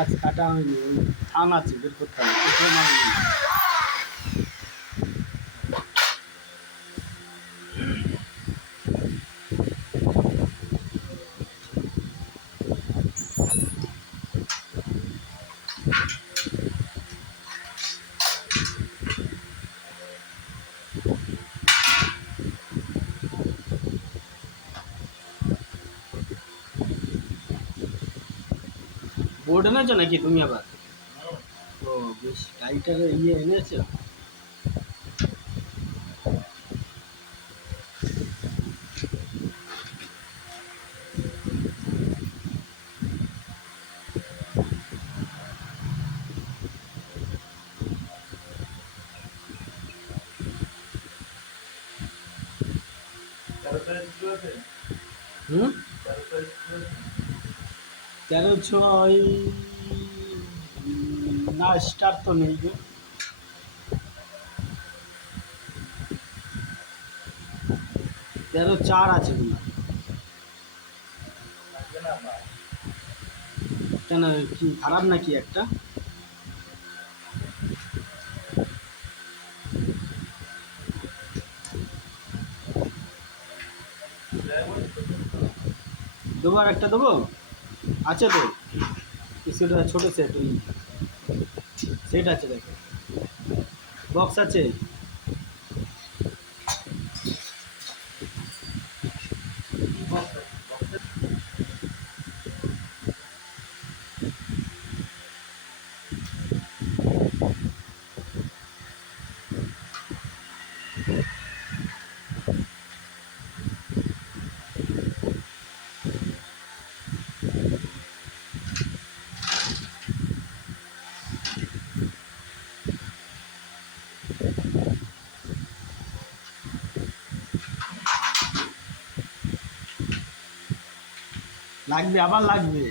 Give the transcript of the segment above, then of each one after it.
আজ কাটা হয়নি, থান আছে, বের করতে হবে। বোর্ড এনেছো নাকি তুমি আবার? ও বেশ, গাড়িটার এনেছো? হুম, 13-6 না, স্টার তো নেই গো। 13-4 আছে তোমার। কেন, কি খারাপ নাকি একটা? দেবো, আর একটা দেবো, আছে তো সেটা, ছোটো সেট, ওই সেট আছে, দেখো বক্স আছে। লাগবে, আবার লাগবে।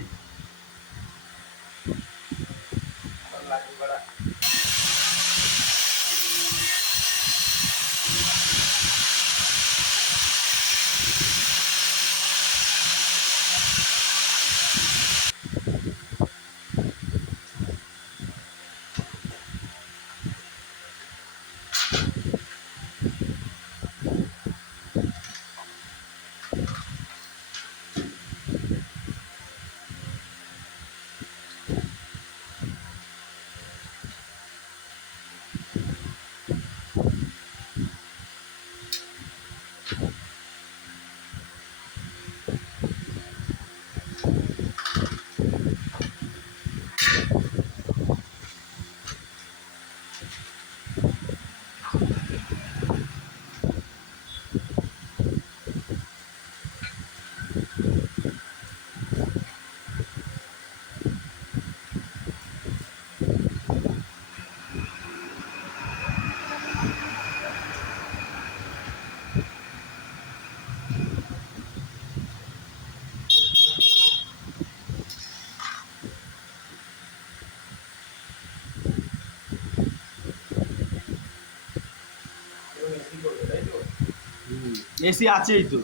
এসি আছেই তো,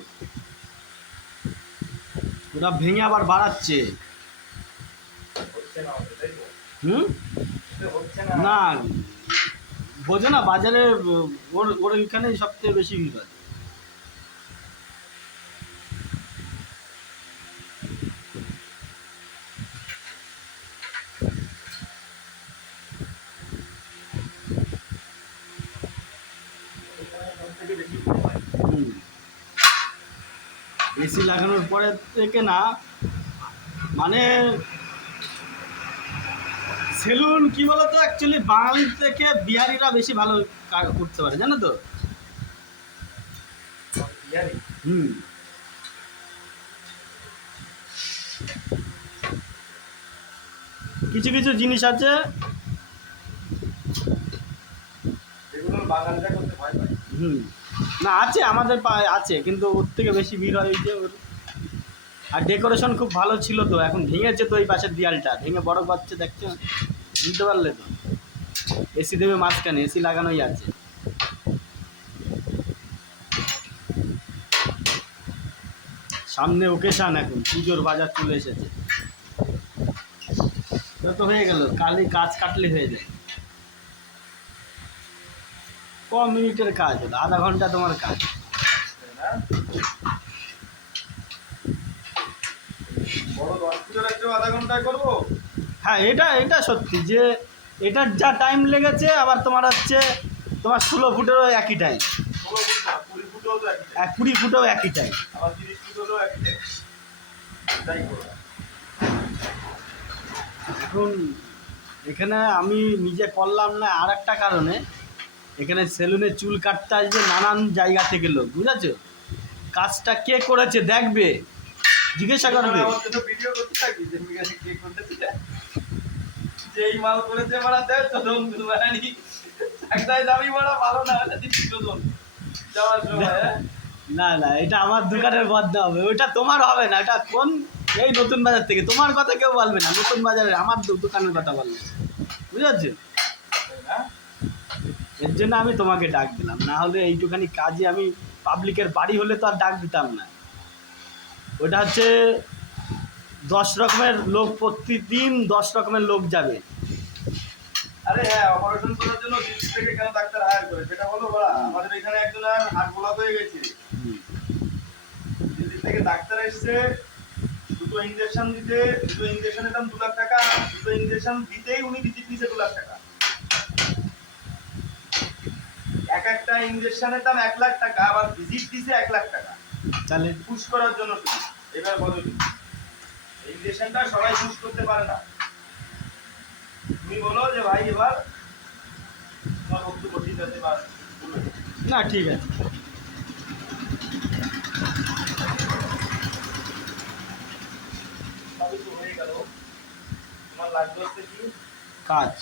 ওটা ভেঙে আবার বাড়াচ্ছে। হুম, না বোঝে না বাজারে, ওর ওর এখানেই সবথেকে বেশি বিপদ। এসি লাগানোর পরে থেকে না, মানে সেলুন কি বলতো, অ্যাকচুয়ালি বাঙালির থেকে বিহারিরা বেশি ভালো করতে পারে, জানো তো? হুম। কিছু কিছু জিনিস আছে বাঙালিরা করতে ভয় পায়। হুম। না আছে, আমাদের আছে, কিন্তু ওর থেকে বেশি ভিড় হয় যে ওর। আর ডেকোরেশন খুব ভালো ছিল তো, এখন ভেঙেছে তো এই পাশের দেয়ালটা, ভেঙে বড় পাচ্ছে, দেখছো? বুঝতে পারলে তো? এসি দেবে মাঝখানে, এসি লাগানোই আছে। সামনে ওকেশান, এখন পুজোর বাজার চলে এসেছে। তো হয়ে গেল, কালই কাজ কাটলে হয়ে যায়। ক মিনিটের কাজ হলো, আধা ঘন্টা তোমার কাজ। বড় 10 ফুটের একটা আধা ঘন্টায় করবো। হ্যাঁ, এটা এটা সত্যি যে এটার যা টাইম লেগেছে, আবার তোমার হচ্ছে তোমার 16 ফুটেরও একই টাইম, 16 ফুট না, 20 ফুটও তো একই। 20 ফুটেও একই টাইম। আবার 30 ফুট হলেও একই। তাই করো। এখন এখানে আমি নিজে করলাম না আর একটা কারণে, এখানে সেলুনে চুল কাটতে আসবে নানান জায়গা থেকে লোক, বুঝেছো? কাজটা কে করেছে দেখবে, জিজ্ঞাসা করবে। তো ভিডিও করতে থাকি যে মিগানে কে করতেছে, যেই মাল করেছে মারা দেয় তো দম দুবারানি একটাই দাবি মারা ভালো না হলে দিচ্ছি তো দম যাওয়ার সময়। না না, এটা আমার দোকানের বদনাম হবে, ওইটা তোমার হবে না। এটা কোন এই নতুন বাজার থেকে, তোমার কথা কেউ বলবে না, নতুন বাজারে আমার দোকানের কথা বলবে, বুঝেছো? এর জন্য আমি তোমাকে ডাক দিলাম, না হলে এইটুখানি কাজে আমি পাবলিকের বাড়ি হলে তো আর ডাক দিতাম না। ওটা হচ্ছে 10 রকমের লোক, প্রতিদিন 10 রকমের লোক যাবে। আরে হ্যাঁ, অপারেশন করার জন্য দিল্লি থেকে কেন ডাক্তার হায়ার করে সেটা বলো বলা। আমাদের এখানে একজন হার্ট ব্লক হয়ে গেছে, দিল্লি থেকে ডাক্তার এসেছে দুটো ইনজেকশন দিতে, দুটো ইনজেকশনের দাম 2 লাখ টাকা, দুটো ইনজেকশন দিতেই উনি ভিজিট নিছে 2 লাখ টাকা। এক একটা ইনজেকশনের দাম 1 লাখ টাকা, আবার ভিজিট দিছে 1 লাখ টাকা তাহলে পুশ করার জন্য শুধু। এবার বলো ইনজেকশনটা সবাই পুশ করতে পারে না। তুমি বলো যে ভাই এবার তোমার বক্তব্য ঠিক আছে বা না, ঠিক আছে। সবই তো হয়ে গেল। তোমার লাগবে হচ্ছে কি কাজ,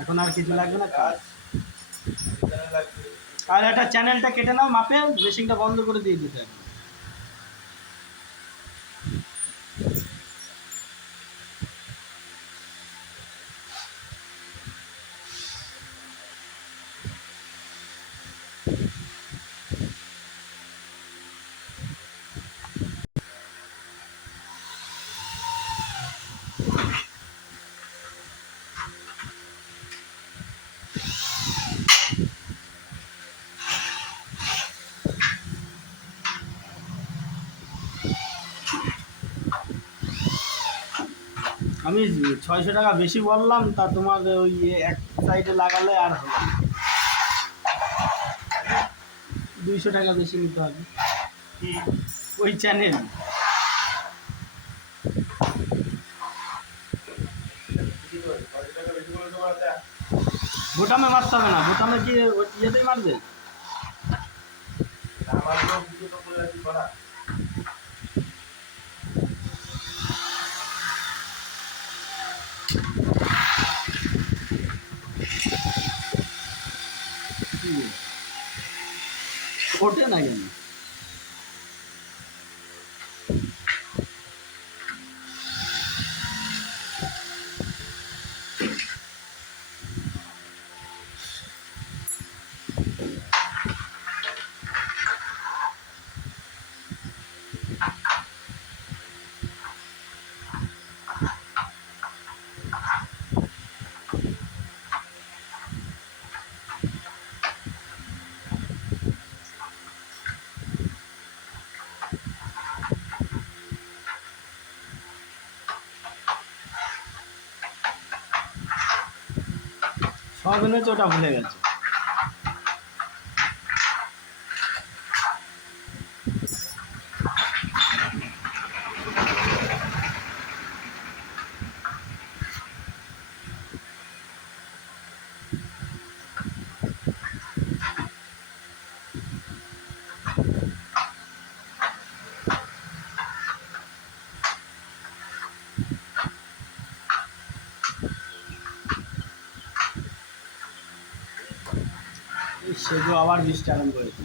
এখন আর কিছু লাগবে না, কাজ। এখানে লাগবে। আর একটা চ্যানেলটা কেটে নাও, মাপে মেশিনটা বন্ধ করে দিয়ে দিতে হবে। আমি 600 টাকা বেশি বললাম, তা তোমার ওই এক সাইডে লাগালে আর হবে না। 200 টাকা বেশি নিতে হবে কি ওই চ্যানেল। কি করে 5 টাকা বেশি করে দেবো আচ্ছা। বোটামে মারতে হবে না, বোটামে কি ওই ইয়েতেই মারবে? আমার তো ভিডিও তো করে রাখি বড়া। ওঠে না কেন? সব এনেছে, ওটা ভুলে গেছে। সেজু আবার বৃষ্টি আরম্ভ হয়েছে।